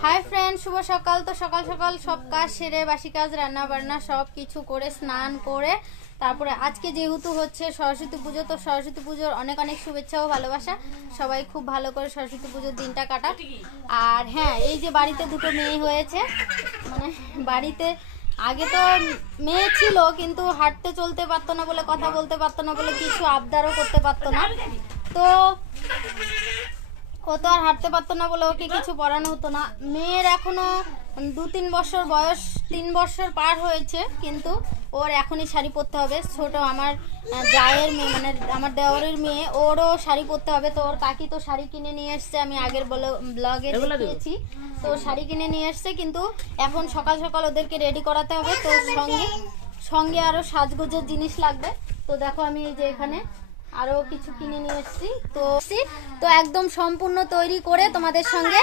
Hi friend, শুভ সকাল। তো সকাল সকাল সব কাজ সেরে, বাসি কাজ, রান্না বান্না সব কিছু করে, স্নান করে, তারপরে আজকে যেহেতু হচ্ছে সরস্বতী পুজো, তো সরস্বতী পুজোর অনেক অনেক শুভেচ্ছা ও ভালোবাসা। সবাই খুব ভালো করে সরস্বতী পুজোর দিনটা কাটাক। আর হ্যাঁ, এই যে বাড়িতে দুটো মেয়ে হয়েছে, মানে বাড়িতে আগে তো মেয়ে ছিল কিন্তু হাঁটতে চলতে পারতো না বলে, কথা বলতে পারতো না বলে, কিছু আবদারও করতে পারতো না। তো ও তো আর হাঁটতে পারতো না বলে ওকে কিছু পড়ানো হতো না। মেয়ের এখনো 2-3 বছর বয়স, 3 বছর পার হয়েছে, কিন্তু ওর এখনই শাড়ি পরতে হবে। ছোট আমার জায়ের মেয়ে, মানে আমার দেওরের মেয়ে, ওরও শাড়ি পরতে হবে। তো ওর কাকি তো শাড়ি কিনে নিয়ে এসছে, আমি আগের ব্লগে দেখিয়েছি। তো শাড়ি কিনে নিয়ে এসছে, কিন্তু এখন সকাল সকাল ওদেরকে রেডি করাতে হবে। তো সঙ্গে আরো সাজগোজের জিনিস লাগবে। তো দেখো আমি এই যে এখানে আরো কিছু কিনে নিয়ে এসেছি। তো একদম সম্পূর্ণ তৈরি করে তোমাদের সঙ্গে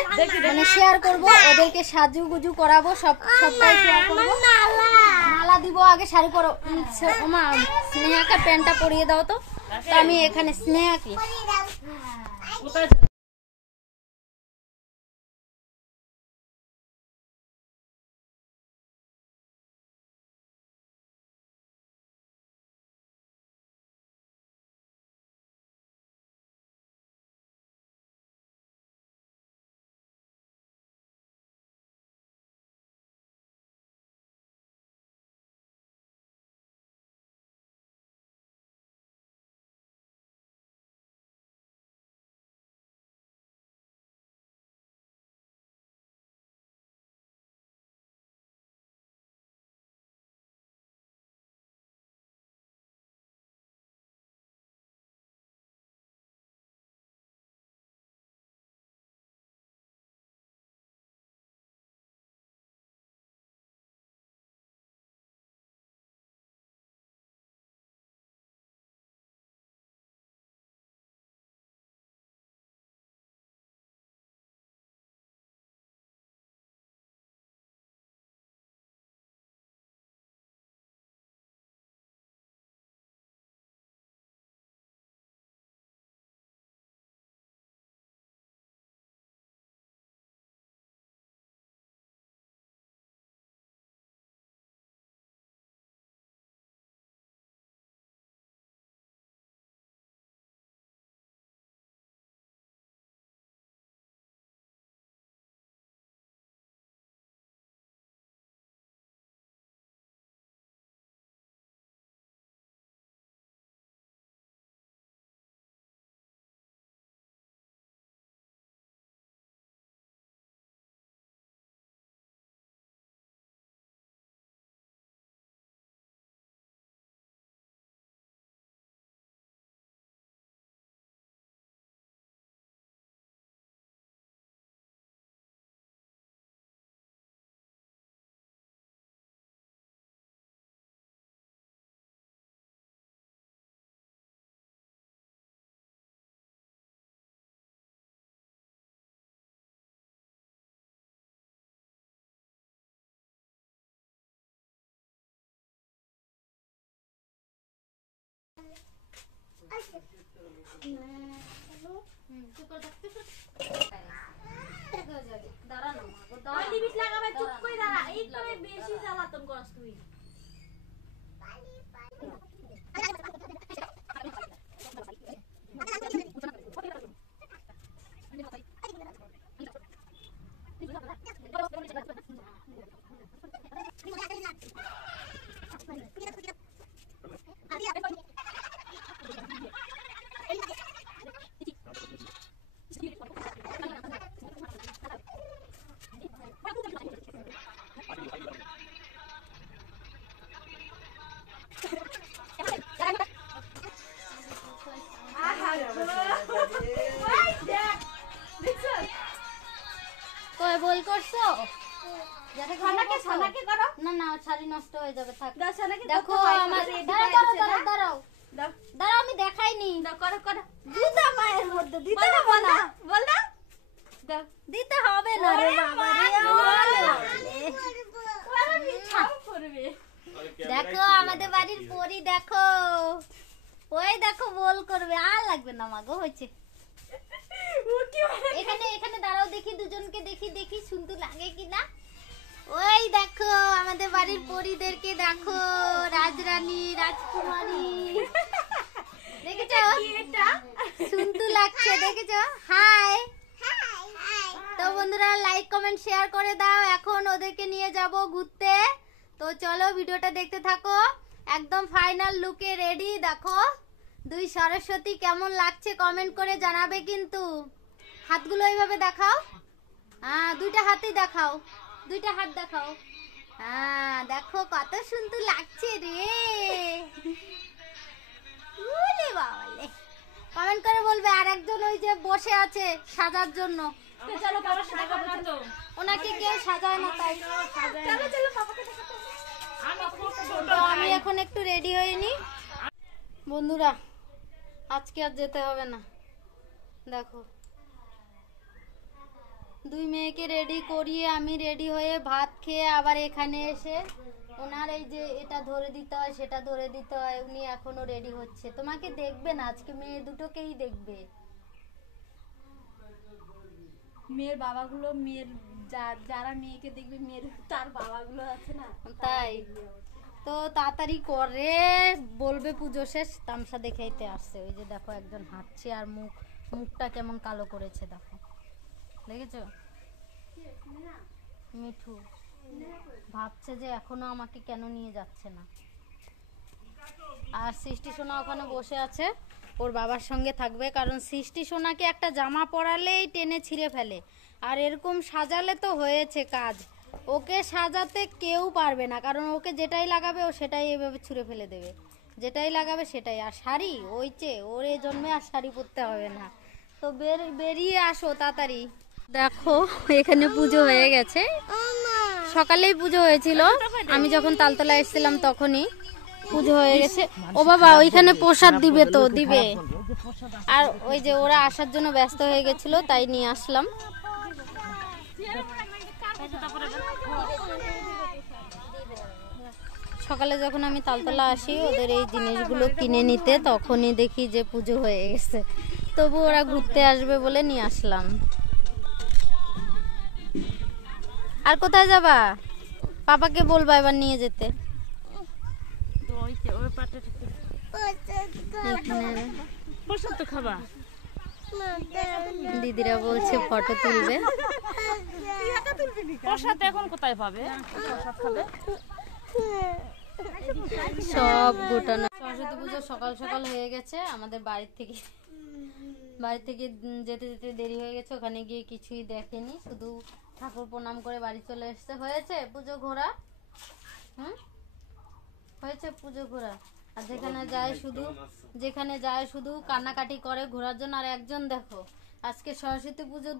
মানে শেয়ার করব। ওদেরকে সাজুগুজু করাবো, সবটাই শেয়ার করবো। মালা দিব, আগে শাড়ি পরো। মা, স্নেহাকে প্যান্টটা পরিয়ে দাও। তো আমি এখানে স্নেহাকে বল করছো। না না, শাড়ি নষ্ট হয়ে যাবে। দেখো আমার, দাঁড়াও আমি দেখাইনি। জুতা পায়ের মধ্যে দিতে হবে না, দিতে হবে না রে বাবা। দেখো আমাদের বাড়ির পরি, দেখো ওই দেখো বল করবে। আর লাগবে না মাগো, হয়েছে। এখানে দাঁড়াও দেখি দুজনকে দেখি দেখি সুন্দর লাগে কিনা। ওই দেখো আমাদের বাড়ির পরীদেরকে দেখো, রাজরানী রাজকুমারী দেখেছো সুন্দর লাগছে দেখেছো। হাই তো বন্ধুরা লাইক কমেন্ট শেয়ার করে দাও। এখন ওদেরকে নিয়ে যাব ঘুরতে, তো চলো ভিডিওটা দেখতে থাকো। একদম ফাইনাল লুকে রেডি। দেখো দুই সরস্বতী কেমন লাগছে কমেন্ট করে জানাবে কিন্তু। হাতগুলো এইভাবে দেখাও, হ্যাঁ দুইটা হাতই দেখাও, দুইটা হাত দেখাও। হ্যাঁ দেখো কত সুন্দর লাগছে রে। বাবালে কমেন্ট করে বলবে। আর একজন ওই যে বসে আছে সাজার জন্য, ওনাকে কেউ সাজায় না তাই। আমি এখন একটু রেডি হইনি বন্ধুরা, আজকে আর যেতে হবে না। দেখো দুই মেয়েকে রেডি করিয়ে আমি রেডি হয়ে ভাত খেয়ে আবার এখানে এসে ওনার এই যে এটা ধরে দিতে হয় সেটা ধরে দিতে হয়, উনি এখনো রেডি হচ্ছে। তোমাকে দেখবে না আজকে, মেয়ে দুটোকেই দেখবে। মেয়ের বাবাগুলো, মেয়ের যারা মেয়েকে দেখবে মেয়ের তার বাবাগুলো আছে না, তাই তো তাড়াতাড়ি করে বলবে পুজো শেষ। তামসা দেখাইতে আসছে। ওই যে দেখো একজন হাঁটছে আর মুখটা কেমন কালো করেছে দেখো, দেখেছো? মিঠু ভাবছে যে এখনো আমাকে কেন নিয়ে যাচ্ছে না। আর সৃষ্টি সোনা ওখানে বসে আছে, ওর বাবার সঙ্গে থাকবে। কারণ সৃষ্টি সোনাকে একটা জামা পরালেই টেনে ছিঁড়ে ফেলে, আর এরকম সাজালে তো হয়েছে কাজ। ওকে সাজাতে কেউ পারবে না, কারণ ওকে যেটাই লাগাবে ও সেটাই এভাবে ছুঁড়ে ফেলে দেবে, যেটাই লাগাবে সেটাই। আর শাড়ি ওইছে ওর এই জন্মে আর শাড়ি পরতে হবে না। তো বেরিয়ে আসো তাড়াতাড়ি। দেখো এখানে পুজো হয়ে গেছে, সকালেই পুজো হয়েছিল। আমি যখন তালতলা এসেছিলাম তখনই পুজো হয়ে গেছে। ও বাবা ওইখানে প্রসাদ দিবে, তো দিবে। আর ওই যে ওরা আসার জন্য ব্যস্ত হয়ে গেছিল তাই নিয়ে আসলাম। সকালে যখন আমি তালতলা আসি ওদের এই জিনিসগুলো কিনে নিতে, তখনই দেখি যে পুজো হয়ে গেছে। তবু ওরা ঘুরতে আসবে বলে নিয়ে আসলাম। আর কোথায় যাবা? পাপাকে বলবা এবার নিয়ে যেতে। দিদিরা বলছে ফটো তুলবে। এখন কোথায় পাবে? সব গোটানো। সরস্বতী পুজো সকাল সকাল হয়ে গেছে। আমাদের বাড়ি থেকে যেতে যেতে দেরি হয়ে গেছে। ওখানে গিয়ে কিছুই দেখেনি, শুধু ঠাকুর প্রণাম করে বাড়ি চলে এসছে। হয়েছে পুজো ঘোরা, হয়েছে পুজো ঘোরা। আর যেখানে যায় শুধু কান্নাকাটি করে ঘোরার জন্য। আর একজন দেখো আজকে সরস্বতী পুজোর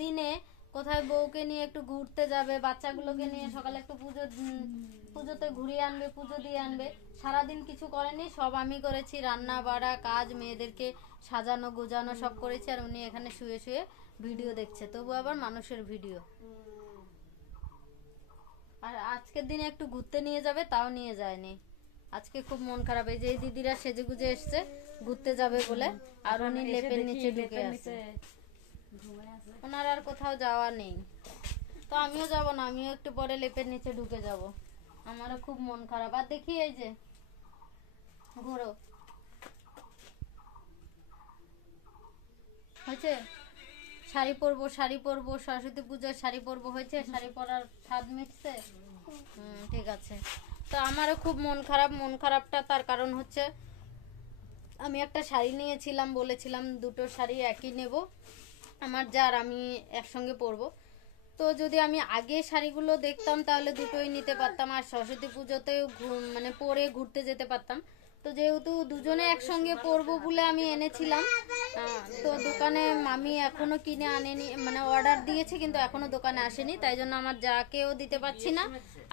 দিনে কোথায় বউকে নিয়ে একটু ঘুরতে যাবে, বাচ্চাগুলোকে নিয়ে সকালে একটু পুজোতে ঘুরিয়ে আনবে, পুজো দিয়ে আনবে। সারাদিন কিছু করেনি, সব আমি করেছি। রান্না বাড়া কাজ, মেয়েদেরকে সাজানো গোজানো সব করেছি। আর উনি এখানে শুয়ে শুয়ে ভিডিও দেখছে, তবু আবার মানুষের ভিডিও। আর আজকের দিনে একটু ঘুরতে নিয়ে যাবে, তাও নিয়ে যায়নি। আজকে খুব মন খারাপ। এই যে এই দিদিরা সেজে গুজে এসছে ঘুরতে যাবে বলে, আর উনি লেপের নিচে ঢুকে আছে। ওনার আর কোথাও যাওয়া নেই, তো আমিও যাব না। আমিও একটু পরে লেপের নিচে ঢুকে যাব। আমারও খুব মন খারাপ। আর দেখি এই যে ঘোরো হয়েছে, শাড়ি পরবো সরস্বতী পুজোর শাড়ি পরবো, হয়েছে শাড়ি পরার স্বাদ মিটছে। ঠিক আছে। তো আমারও খুব মন খারাপ। মন খারাপটা তার কারণ হচ্ছে আমি একটা শাড়ি নিয়েছিলাম, বলেছিলাম দুটো শাড়ি একই নেব আমার যার, আমি একসঙ্গে পরবো। তো যদি আমি আগে শাড়িগুলো দেখতাম তাহলে দুটোই নিতে পারতাম, আর সরস্বতী পুজোতেও মানে পরে ঘুরতে যেতে পারতাম। তো যেহেতু দুজনে একসঙ্গে পরবো বলে আমি এনেছিলাম, তো দোকানে মামি এখনো কিনে আনেনি, মানে অর্ডার দিয়েছে কিন্তু এখনো দোকানে আসেনি। তাই জন্য আমার যাকেও দিতে পারছি না,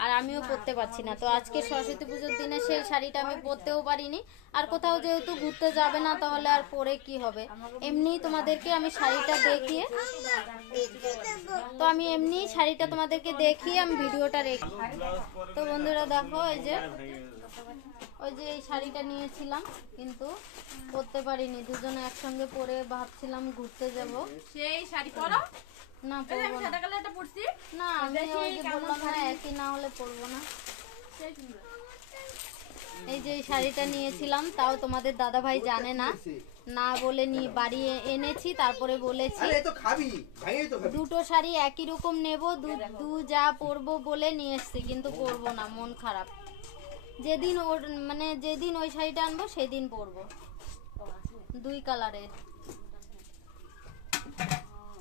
আর আমিও পরতে পারছি না। তো আজকে সরস্বতী পুজোর দিনে সেই শাড়িটা আমি পরতেও পারিনি। আর কোথাও যেহেতু ঘুরতে যাবে না তাহলে আর পরে কি হবে। এমনি তোমাদেরকে আমি শাড়িটা দেখিয়ে শাড়িটা তোমাদেরকে দেখিয়ে আমি ভিডিওটা রেখে। তো বন্ধুরা দেখো এই যে ওই যে এই শাড়িটা নিয়েছিলাম কিন্তু পরতে পারিনি, দুজনে একসঙ্গে পরে ভাবছিলাম ঘুরতে যাব। সেই শাড়ি পরো না আমি পরবো না, সাদা কালারটা পরছি না আমি ওই যে বললাম না একই না হলে পরবো না। সেই সুন্দর। এই যে এই শাড়িটা নিয়েছিলাম, তাও তোমাদের দাদা ভাই জানে না, না বলে বাড়ি এনেছি, তারপরে বলেছি আরে তো খাবি ভাইই তো খাবি। দুটো শাড়ি একই রকম নেব, দু যা পরবো বলে নিয়ে এসছি, কিন্তু পরবো না, মন খারাপ। যেদিন ওর মানে যেদিন ওই শাড়িটা আনবো সেদিন পরবো, দুই কালারের।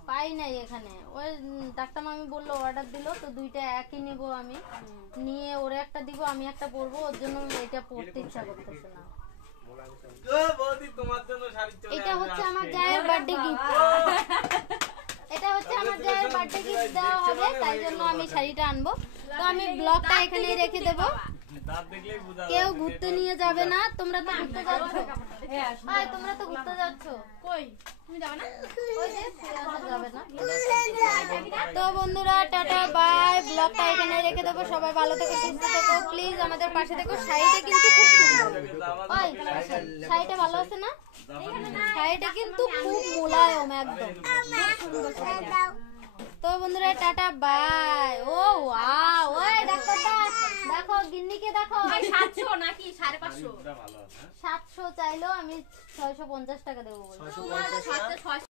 পাই নাই এখানে, ওই ডাক্তার মামি বললো অর্ডার দিল তো দুইটা একই নেব আমি, নিয়ে ওরে একটা দিব আমি একটা পরবো, ওর জন্য এটা পরতে ইচ্ছা করতেছে না। ও বৌদি তোমার জন্য শাড়ি চলে এটা হচ্ছে আমার জায়ের বার্থডে গিফট, এটা হচ্ছে আমার জায়ের বার্থডে গিফট দেওয়া হবে, তাই জন্য আমি শাড়িটা আনবো। তো আমি ব্লগটা এখানেই রেখে দেবো, দাঁত দেখলেই বুঝা কেউ ঘুরতে নিয়ে যাবে না। তোমরা তো ঘুরতে যাচ্ছ, ভাই তোমরা তো ঘুরতে যাচ্ছ, কই তুমি যাবে না? ওই যে ফিরে যাবে না। তো বন্ধুরা টাটা বাই, ব্লগটা এখানে রেখে দেবো। সবাই ভালো থেকো, সুস্থ থেকো, প্লিজ আমাদের পাশে থেকো। শাড়িটা কিন্তু খুব সুন্দর, ওই শাড়িটা ভালো আছে না? শাড়িটা কিন্তু খুব মোলায়েম একদম। তো বন্ধুরা টাটা বাই। ও ওয়াও, ওই ডাক্তারটা দেখো, গিন্নিকে দেখো। 700 নাকি 550? ভালো আছে। 700 চাইলো, আমি 650 টাকা দেবো বলছি। 650